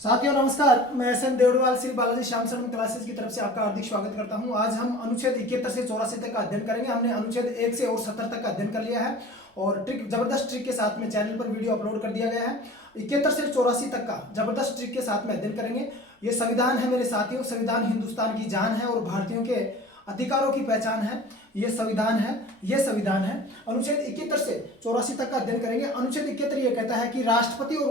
साथियों नमस्कार, मैं एस एन देवड़वाल श्री बालाजी श्याम शरण क्लासेस की तरफ से आपका हार्दिक स्वागत करता हूं। आज हम अनुच्छेद 71 से 84 तक का अध्ययन करेंगे। हमने अनुच्छेद 1 से और 70 तक का अध्ययन कर लिया है और जबरदस्त ट्रिक के साथ में चैनल पर वीडियो अपलोड कर दिया गया है। 71 से 84 तक का जबरदस्त ट्रिक के साथ में अध्ययन करेंगे। ये संविधान है मेरे साथियों, संविधान हिंदुस्तान की जान है और भारतीयों के अधिकारों की पहचान है। ये संविधान है, ये संविधान है। अनुच्छेद 71 से 84 तक का अध्ययन करेंगे। अनुच्छेद 71 ये कहता है कि राष्ट्रपति और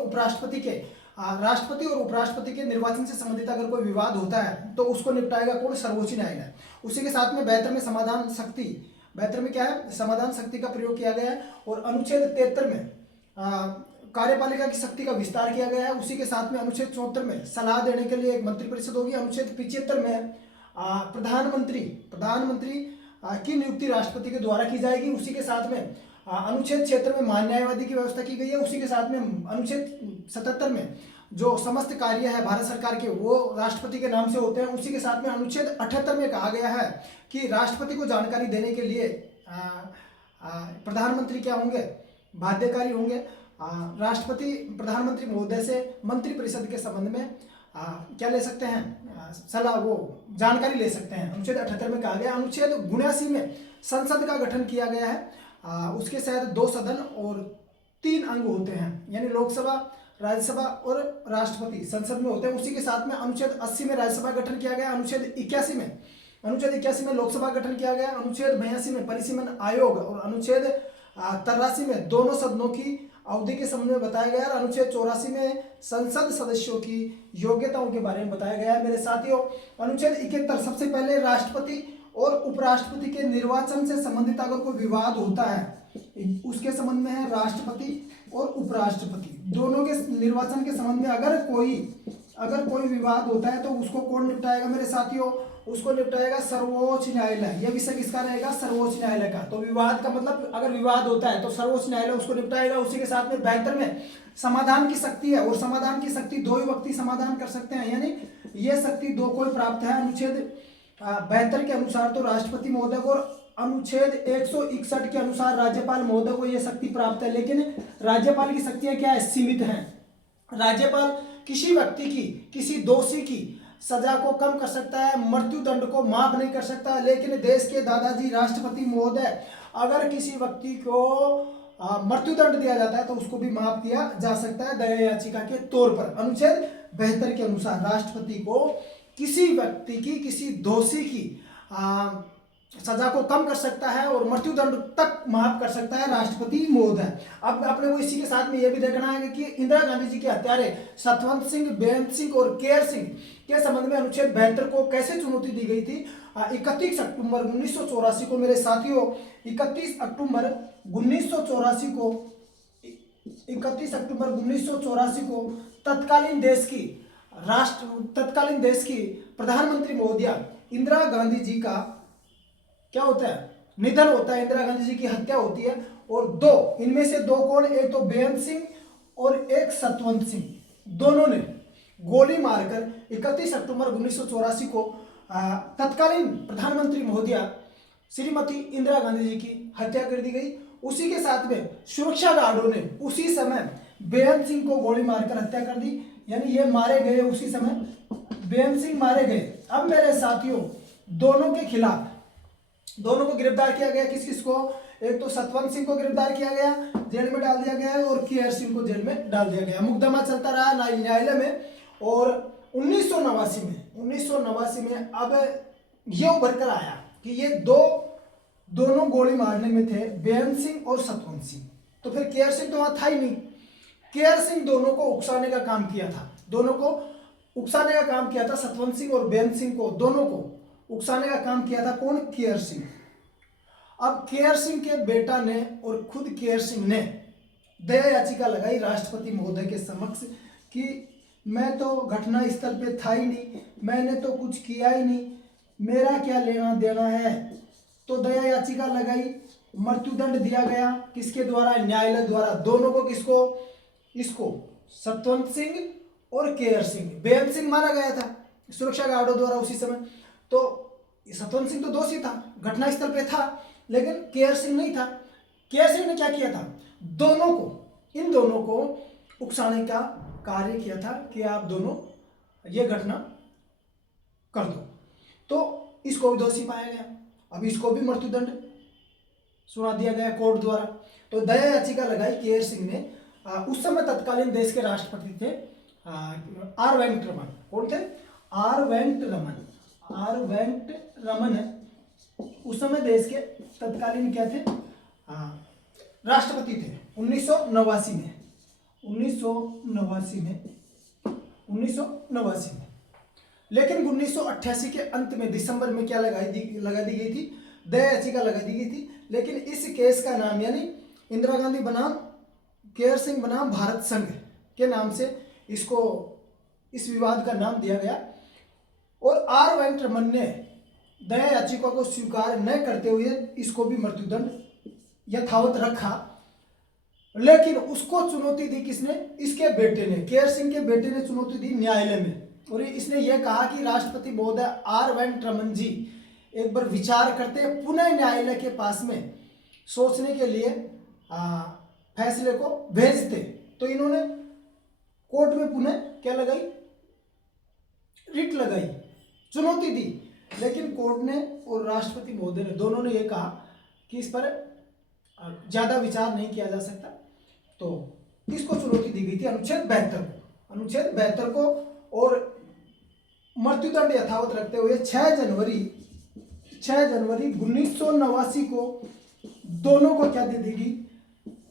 उपराष्ट्रपति के निर्वाचन से संबंधित अगर कोई विवाद होता है तो उसको निपटाएगा कौन? सर्वोच्च न्यायालय। उसी के साथ में 72 में समाधान शक्ति, 72 में क्या है? समाधान शक्ति का प्रयोग किया गया है। और अनुच्छेद 73 में कार्यपालिका की शक्ति का विस्तार किया गया है। उसी के साथ में अनुच्छेद 74 में सलाह देने के लिए एक मंत्रिपरिषद होगी। अनुच्छेद 75 में प्रधानमंत्री की नियुक्ति राष्ट्रपति के द्वारा की जाएगी। उसी के साथ में अनुच्छेद 76 में महान न्यायवादी की व्यवस्था की गई है। उसी के साथ में अनुच्छेद 77 में जो समस्त कार्य है भारत सरकार के वो राष्ट्रपति के नाम से होते हैं। उसी के साथ में अनुच्छेद 78 में कहा गया है कि राष्ट्रपति को जानकारी देने के लिए प्रधानमंत्री क्या होंगे? बाध्यकारी होंगे। राष्ट्रपति प्रधानमंत्री महोदय से मंत्रिपरिषद के संबंध में क्या ले सकते हैं? सलाह, वो जानकारी ले सकते हैं। अनुच्छेद 78 में कहा गया। अनुच्छेद 79 में संसद का गठन किया गया है। उसके तहत 2 सदन और 3 अंग होते हैं, यानी लोकसभा, राज्यसभा और राष्ट्रपति संसद में होते हैं। उसी के साथ में अनुच्छेद 80 में राज्यसभा गठन किया गया। अनुच्छेद 81 में लोकसभा गठन किया गया। अनुच्छेद 82 में परिसीमन आयोग और अनुच्छेद 83 में दोनों सदनों की अवधि के संबंध में बताया गया। और अनुच्छेद 84 में संसद सदस्यों की योग्यताओं के बारे में बताया गया है। मेरे साथियों, अनुच्छेद 71 सबसे पहले राष्ट्रपति और उपराष्ट्रपति के निर्वाचन से संबंधित अगर कोई विवाद होता है उसके संबंध में है राष्ट्रपति और उपराष्ट्रपति दोनों के निर्वाचन के संबंध में अगर कोई विवाद होता है तो उसको कौन निपटाएगा मेरे साथियों? उसको निपटाएगा सर्वोच्च न्यायालय। यह विषय किसका रहेगा? सर्वोच्च न्यायालय का। तो विवाद का मतलब अगर विवाद होता है तो सर्वोच्च न्यायालय उसको निपटाएगा। उसी के साथ में 72 में समाधान की शक्ति है और समाधान की शक्ति 2 ही व्यक्ति समाधान कर सकते हैं, यानी यह शक्ति 2 को प्राप्त है। अनुच्छेद 72 के अनुसार तो राष्ट्रपति महोदय को, अनुच्छेद 161 के अनुसार राज्यपाल महोदय को यह शक्ति प्राप्त है। लेकिन राज्यपाल की शक्तियां क्या है? सीमित हैं। राज्यपाल किसी व्यक्ति की, किसी दोषी की सजा को कम कर सकता है, मृत्यु दंड को माफ नहीं कर सकता। लेकिन देश के दादाजी राष्ट्रपति महोदय अगर किसी व्यक्ति को मृत्यु दंड दिया जाता है तो उसको भी माफ किया जा सकता है दया याचिका के तौर पर। अनुच्छेद 72 के अनुसार राष्ट्रपति को किसी व्यक्ति की, किसी दोषी की सजा को कम कर सकता है और मृत्यु दंड तक माफ कर सकता है राष्ट्रपति महोदय। अब अपने को इसी के साथ में यह भी देखना है कि इंदिरा गांधी जी के हत्यारे सतवंत सिंह, बेअंत सिंह और केयर सिंह के संबंध में अनुच्छेद 72 को कैसे चुनौती दी गई थी। 31 अक्टूबर 1984 को मेरे साथियों, 31 अक्टूबर 1984 को तत्कालीन देश की प्रधानमंत्री महोदया इंदिरा गांधी जी का क्या होता है? निधन होता है। इंदिरा गांधी जी की हत्या होती है और 2 इनमें से 2 कौन? एक तो बेअंत सिंह और एक सतवंत सिंह, दोनों ने गोली मारकर 31 अक्टूबर 1984 को तत्कालीन प्रधानमंत्री महोदया श्रीमती इंदिरा गांधी जी की हत्या कर दी गई। उसी के साथ में सुरक्षा गार्डों ने उसी समय बेअंत सिंह को गोली मारकर हत्या कर दी, यानी ये मारे गए उसी समय, बेअंत सिंह मारे गए। अब मेरे साथियों, दोनों के खिलाफ दोनों को गिरफ्तार किया गया। किस किस को? एक तो सतवंत सिंह को गिरफ्तार किया गया, जेल में डाल दिया गया है, और केयर सिंह को जेल में डाल दिया गया। मुकदमा चलता रहा न्यायालय में। और 1989 में अब ये उभर कर आया कि ये दोनों गोली मारने में थे, बेअंत सिंह और सतवंत सिंह। तो फिर केयर सिंह तो वहां था ही नहीं। केयर सिंह दोनों को उकसाने का काम किया था, सतवंत सिंह और बेअंत सिंह को, दोनों को उकसाने का काम किया था। कौन? केयर सिंह। अब केयर सिंह के बेटा ने और खुद केयर सिंह ने दया याचिका लगाई राष्ट्रपति महोदय के समक्ष कि मैं तो घटना स्थल पे था ही नहीं, मैंने तो कुछ किया ही नहीं, मेरा क्या लेना देना है। तो दया याचिका लगाई, मृत्युदंड दिया गया। किसके द्वारा? न्यायालय द्वारा। दोनों को, किसको? इसको, सतवंत सिंह और केयर सिंह। बेअंत सिंह मारा गया था सुरक्षा गार्डों द्वारा उसी समय। तो सतवंत सिंह तो दोषी था, घटनास्थल पे था, लेकिन केयर सिंह नहीं था। केयर सिंह ने क्या किया था? इन दोनों को उकसाने का कार्य किया था कि आप दोनों ये घटना कर दो, तो इसको भी दोषी पाया गया। अब इसको भी मृत्युदंड सुना दिया गया कोर्ट द्वारा। तो दया याचिका लगाई केयर सिंह ने। उस समय तत्कालीन देश के राष्ट्रपति थे आर वेंकटरमन। कौन थे? आर वेंकटरमन। आर वेंकटरमन उस समय देश के तत्कालीन क्या थे? राष्ट्रपति थे 1989 में। 1989 में। लेकिन 1988 के अंत में दिसंबर में क्या लगा दी गई थी? दया याचिका लगा दी गई थी। लेकिन इस केस का नाम यानी इंदिरा गांधी बनाम केयर सिंह बनाम भारत संघ के नाम से इसको, इस विवाद का नाम दिया गया। और आर वेंकटरमन ने दया याचिका को स्वीकार न करते हुए इसको भी मृत्युदंड यथावत रखा। लेकिन उसको चुनौती दी किसने? इसके बेटे ने, केयर सिंह के बेटे ने चुनौती दी न्यायालय में। और इसने यह कहा कि राष्ट्रपति महोदय आर वेंकटरमन जी एक बार विचार करते, पुनः न्यायालय के पास में सोचने के लिए फैसले को भेजते। तो इन्होंने कोर्ट में पुनः क्या लगाई? रिट लगाई, चुनौती दी। लेकिन कोर्ट ने और राष्ट्रपति महोदय ने दोनों ने यह कहा कि इस पर ज्यादा विचार नहीं किया जा सकता। तो इसको चुनौती दी गई थी अनुच्छेद 72 को। और मृत्युदंड यथावत रखते हुए 6 जनवरी 1989 को दोनों को क्या दे देगी?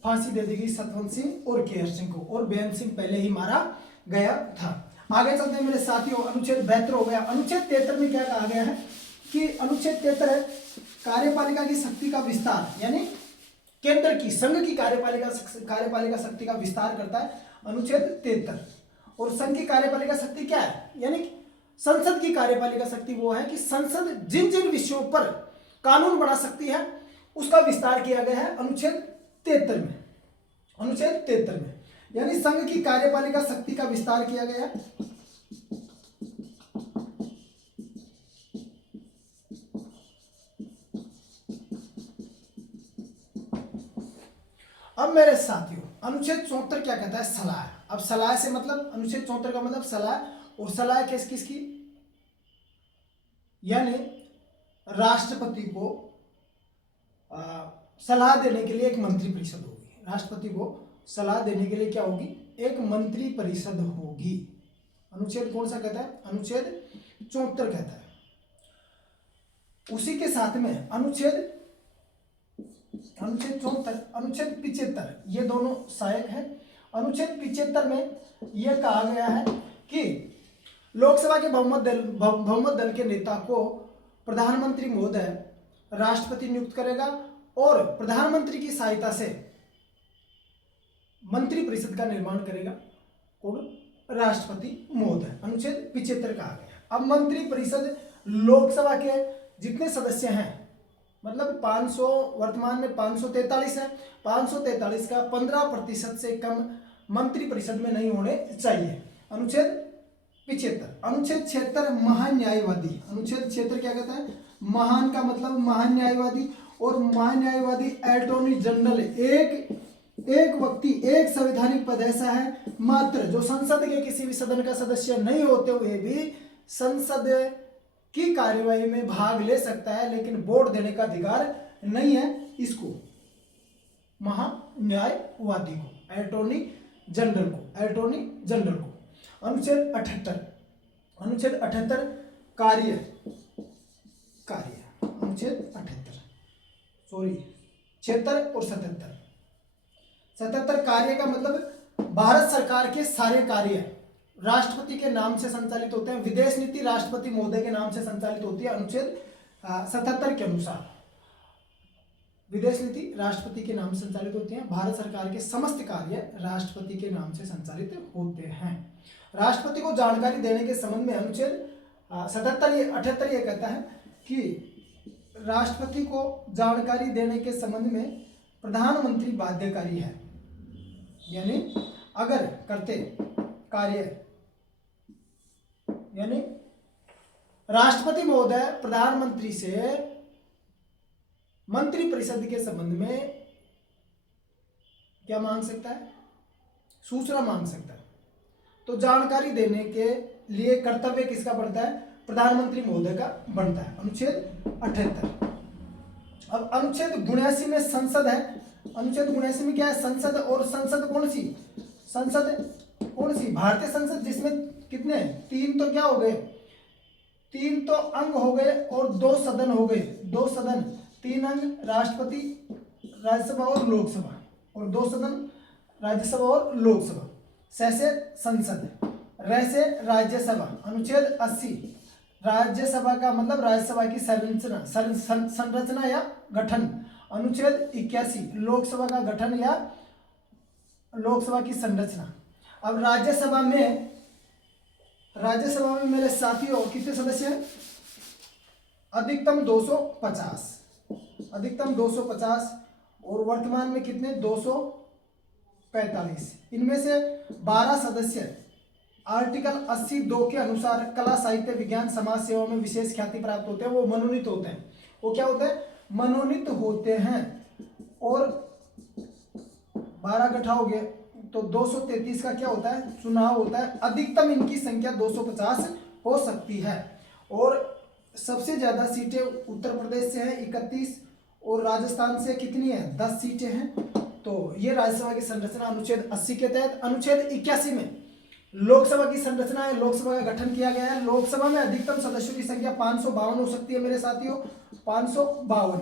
फांसी दे देगी, सतवंत सिंह और केयर सिंह को। और बेअंत सिंह पहले ही मारा गया था। आगे चलते हैं मेरे साथियों, अनुच्छेद 72 हो गया। अनुच्छेद 73 में क्या कहा गया है कि अनुच्छेद 73 कार्यपालिका की शक्ति का विस्तार, यानी केंद्र की, संघ की कार्यपालिका शक्ति का विस्तार करता है अनुच्छेद 73। और संघ की कार्यपालिका शक्ति क्या है? यानी संसद की कार्यपालिका शक्ति वो है कि संसद जिन जिन विषयों पर कानून बना सकती है उसका विस्तार किया गया है अनुच्छेद 73 में। अनुच्छेद 73 में यानी संघ की कार्यपालिका शक्ति का विस्तार किया गया है। अब मेरे साथियों, अनुच्छेद 74 क्या कहता है? सलाह। अब सलाह से मतलब, अनुच्छेद 74 का मतलब सलाह। और सलाह किसकी? यानी राष्ट्रपति को सलाह देने के लिए एक मंत्री परिषद होगी। राष्ट्रपति को सलाह देने के लिए क्या होगी? एक मंत्री परिषद होगी। अनुच्छेद कौन सा कहता है? अनुच्छेद 74 कहता है। उसी के साथ में अनुच्छेद 74, अनुच्छेद 75, ये दोनों सहायक हैं। अनुच्छेद 75 में यह कहा गया है कि लोकसभा के बहुमत दल के नेता को प्रधानमंत्री महोदय राष्ट्रपति नियुक्त करेगा और प्रधानमंत्री की सहायता से मंत्री परिषद का निर्माण करेगा कौन? राष्ट्रपति महोदय। अनुच्छेद 75 कहा गया। अब मंत्री परिषद लोकसभा के जितने सदस्य हैं, मतलब 500, वर्तमान में 543 है, 543 का 15% से कम मंत्री परिषद में नहीं होने चाहिए। अनुच्छेद 75। अनुच्छेद 76 महान न्यायवादी। अनुच्छेद 76 क्या कहता है? महान का मतलब महान न्यायवादी। और महान न्यायवादी अटॉर्नी जनरल एक व्यक्ति, एक संवैधानिक पद ऐसा है मात्र जो संसद के किसी भी सदन का सदस्य नहीं होते हुए भी संसद की कार्यवाही में भाग ले सकता है, लेकिन वोट देने का अधिकार नहीं है इसको, महान्यायवादी को, अटॉर्नी जनरल को। अनुच्छेद 78। अनुच्छेद 78 कार्य। अनुच्छेद 78, सॉरी 76 और 77। 77 कार्य का मतलब भारत सरकार के सारे कार्य राष्ट्रपति के नाम से संचालित होते हैं। विदेश नीति राष्ट्रपति महोदय के नाम से संचालित होती है। अनुच्छेद 77 के अनुसार विदेश नीति राष्ट्रपति के नाम से संचालित होती है। भारत सरकार के समस्त कार्य राष्ट्रपति के नाम से संचालित होते हैं। राष्ट्रपति को जानकारी देने के संबंध में अनुच्छेद 78 ये कहता है कि राष्ट्रपति को जानकारी देने के संबंध में प्रधानमंत्री बाध्यकारी है। यानी अगर करते कार्य, यानी राष्ट्रपति महोदय प्रधानमंत्री से मंत्री परिषद के संबंध में क्या मांग सकता है? सूचना मांग सकता है। तो जानकारी देने के लिए कर्तव्य किसका बनता है? प्रधानमंत्री महोदय का बनता है। अनुच्छेद 78। अब अनुच्छेद 79 में संसद है। अनुच्छेद 79 में क्या है? संसद। और संसद कौन सी? संसद कौन सी? भारतीय संसद, जिसमें कितने? 3 तो क्या हो गए? 3 तो अंग हो गए और 2 सदन हो गए। 2 सदन, 3 अंग, राष्ट्रपति, राज्यसभा और लोकसभा, और 2 सदन, राज्यसभा और लोकसभा। से संसद, से राज्यसभा। अनुच्छेद 80, राज्यसभा का मतलब राज्यसभा की संरचना या गठन। अनुच्छेद 81, लोकसभा का गठन या लोकसभा की संरचना। अब राज्यसभा में मेरे साथियों कितने सदस्य हैं? अधिकतम 250, अधिकतम 250, और वर्तमान में कितने? 245। इनमें से 12 सदस्य आर्टिकल 82 के अनुसार कला, साहित्य, विज्ञान, समाज सेवा में विशेष ख्याति प्राप्त होते हैं। वो मनोनीत होते हैं। वो क्या होते हैं? मनोनीत होते हैं। और 12 इकट्ठा हो गए तो 233 का क्या होता है? चुनाव होता है। अधिकतम इनकी संख्या 250 हो सकती है। और सबसे ज्यादा सीटें उत्तर प्रदेश से हैं 31, और राजस्थान से कितनी है? 10 सीटें हैं। तो ये राज्यसभा की संरचना अनुच्छेद 80 के तहत। अनुच्छेद 81 में लोकसभा की संरचना है। लोकसभा का गठन किया गया है। लोकसभा में अधिकतम सदस्यों की संख्या 552 हो सकती है मेरे साथियों, 552।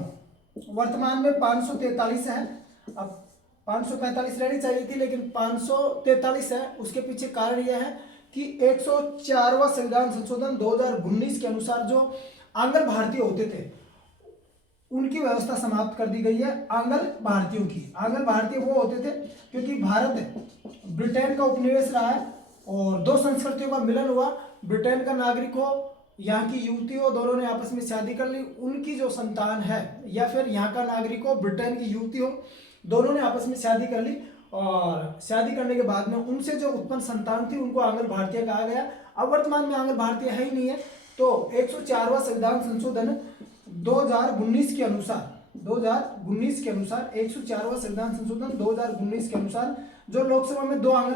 वर्तमान में 543 है। अब 545 रहनी चाहिए थी, लेकिन 543 है। उसके पीछे कारण यह है कि 104वां संविधान संशोधन 2019 के अनुसार जो आंग्ल भारतीय होते थे उनकी व्यवस्था समाप्त कर दी गई है। आंग्ल भारतीयों की, आंग्ल भारतीय वो होते थे क्योंकि भारत ब्रिटेन का उपनिवेश रहा है और 2 संस्कृतियों का मिलन हुआ। ब्रिटेन का नागरिक हो, यहाँ की युवती हो, दोनों ने आपस में शादी कर ली। उनकी जो संतान है, या फिर यहाँ का नागरिक हो, ब्रिटेन की युवती हो, दोनों ने आपस में शादी कर ली, और शादी करने के बाद में उनसे जो उत्पन्न संतान थी उनको आंग्ल भारतीय कहा गया। अब वर्तमान में आंग्ल भारतीय है ही नहीं है। तो 104वां संविधान संशोधन 2019 के अनुसार 104वां संविधान संशोधन 2019 के अनुसार जो लोकसभा में 2 आंग्ल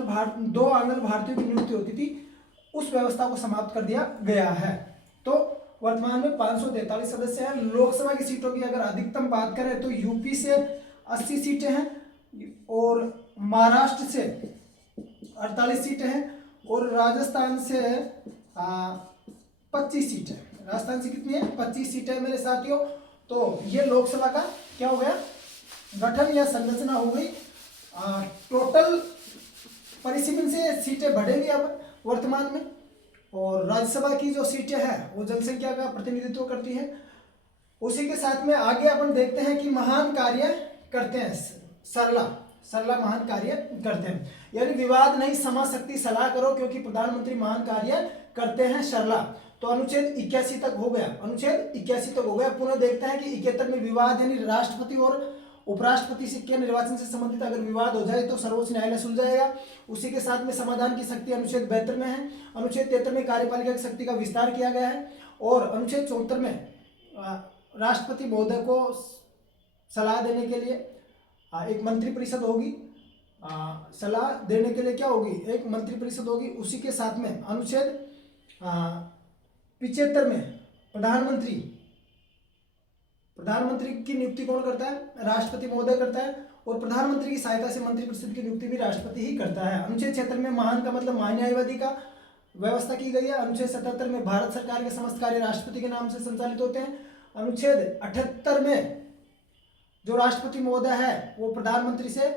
भारतीयों की नियुक्ति होती थी, उस व्यवस्था को समाप्त कर दिया गया है। तो वर्तमान में 543 सदस्य हैं। लोकसभा की सीटों की अगर अधिकतम बात करें तो यूपी से 80 सीटें हैं, और महाराष्ट्र से 48 सीटें हैं, और राजस्थान से 25 सीटें। राजस्थान से कितनी है? 25 सीटें मेरे साथियों। तो ये लोकसभा का क्या हो गया? गठन या संरचना हो गई। टोटल परिसीमन से सीटें बढ़ेंगी अब वर्तमान में, और राज्यसभा की जो सीटें हैं वो जनसंख्या का प्रतिनिधित्व करती हैं। उसी के साथ में आगे अपन देखते हैं कि महान कार्य करते हैं। सरला महान कार्य करते हैं, यानी विवाद नहीं, समाशक्ति, सलाह करो, क्योंकि प्रधानमंत्री महान कार्य करते हैं। सरला। तो अनुच्छेद 81 तक हो गया। अनुच्छेद 81 तक हो गया। पुनः देखते हैं कि 71 में विवाद, यानी राष्ट्रपति और उपराष्ट्रपति के निर्वाचन से संबंधित अगर विवाद हो जाए तो सर्वोच्च न्यायालय सुलझाएगा। उसी के साथ में समाधान की शक्ति अनुच्छेद 72 में है। अनुच्छेद 73 में कार्यपालिका की शक्ति का विस्तार किया गया है, और अनुच्छेद 74 में राष्ट्रपति महोदय को सलाह देने के लिए एक मंत्री परिषद होगी। सलाह देने के लिए क्या होगी? एक मंत्री परिषद होगी। उसी के साथ में अनुच्छेद 75 में प्रधानमंत्री की नियुक्ति कौन करता है? राष्ट्रपति महोदय करता है, और प्रधानमंत्री की सहायता से मंत्री परिषद की नियुक्ति भी राष्ट्रपति ही करता है। अनुच्छेद 76 में महान का मतलब महान्यायवादी का व्यवस्था की गई है। अनुच्छेद 77 में भारत सरकार के समस्त कार्य राष्ट्रपति के नाम से संचालित होते हैं। अनुच्छेद 78 में जो राष्ट्रपति महोदय है वो प्रधानमंत्री से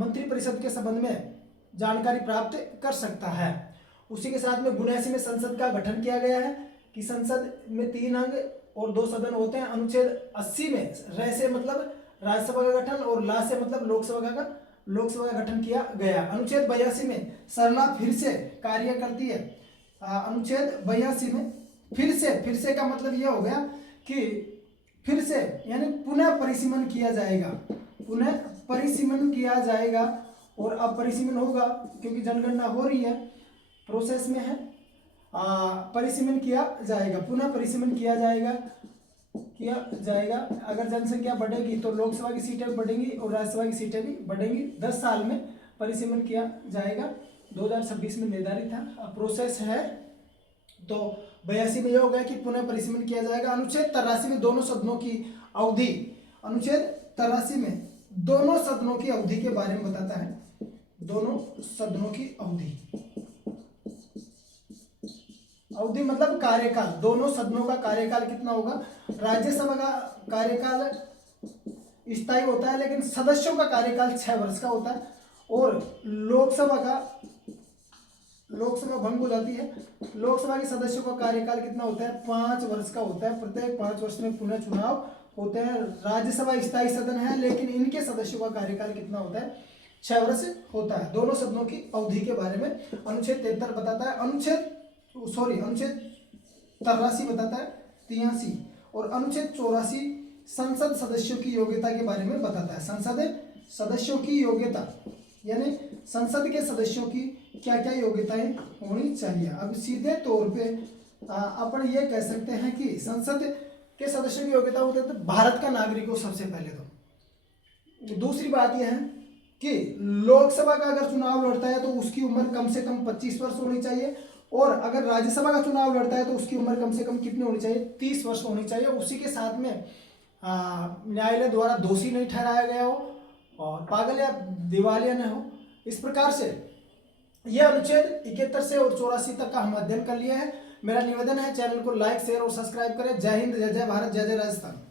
मंत्री परिषद के संबंध में जानकारी प्राप्त कर सकता है। उसी के साथ में 79 में संसद का गठन किया गया है कि संसद में 3 अंग और 2 सदन होते हैं। अनुच्छेद 80 में से मतलब राज्यसभा का गठन, और ला से मतलब लोकसभा का गठन किया गया। अनुच्छेद 82 में सरला फिर से कार्य करती है। अनुच्छेद 82 में फिर से का मतलब यह हो गया कि फिर से यानी पुनः परिसीमन किया जाएगा, और अब परिसीमन होगा क्योंकि जनगणना हो रही है, प्रोसेस में है। परिसीमन किया जाएगा, पुनः परिसीमन किया जाएगा। अगर जनसंख्या बढ़ेगी तो लोकसभा की सीटें बढ़ेंगी और राज्यसभा की सीटें भी बढ़ेंगी। 10 साल में परिसीमन किया जाएगा। 2026 में निर्धारित था, प्रोसेस है। तो 82 में यह हो गया कि पुनः परिसीमन किया जाएगा। अनुच्छेद 83 में दोनों सदनों की अवधि, अनुच्छेद 83 में दोनों सदनों की अवधि के बारे में बताता है। दोनों सदनों की अवधि, अवधि मतलब कार्यकाल, दोनों सदनों का कार्यकाल कितना होगा। राज्यसभा का कार्यकाल स्थायी होता है, लेकिन सदस्यों का कार्यकाल 6 वर्ष का होता है, और लोकसभा भंग हो जाती है। लोकसभा के सदस्यों का कार्यकाल कितना होता है, 5 वर्ष का होता है। प्रत्येक 5 वर्ष में पुनः चुनाव होते हैं। राज्यसभा स्थायी सदन है, लेकिन इनके सदस्यों का कार्यकाल कितना होता है, 6 वर्ष होता है। दोनों सदनों की अवधि के बारे में अनुच्छेद 73 बताता है। अनुच्छेद 83 बताता है, 83, और अनुच्छेद 84 संसद सदस्यों की योग्यता के बारे में बताता है। संसद सदस्यों की योग्यता, यानी संसद के सदस्यों की क्या क्या योग्यताएं होनी चाहिए। अब सीधे तौर पे अपन ये कह सकते हैं कि संसद के सदस्यों की योग्यता होती है तो भारत का नागरिक हो सबसे पहले। तो दूसरी बात यह है कि लोकसभा का अगर चुनाव लड़ता है तो उसकी उम्र कम से कम 25 वर्ष होनी चाहिए, और अगर राज्यसभा का चुनाव लड़ता है तो उसकी उम्र कम से कम कितनी होनी चाहिए, 30 वर्ष होनी चाहिए। उसी के साथ में न्यायालय द्वारा दोषी नहीं ठहराया गया हो और पागल या दिवालिया न हो। इस प्रकार से यह अनुच्छेद 71 से और 84 तक का हम अध्ययन कर लिए हैं। मेरा निवेदन है, चैनल को लाइक, शेयर और सब्सक्राइब करें। जय हिंद, जय जय भारत, जय जय राजस्थान।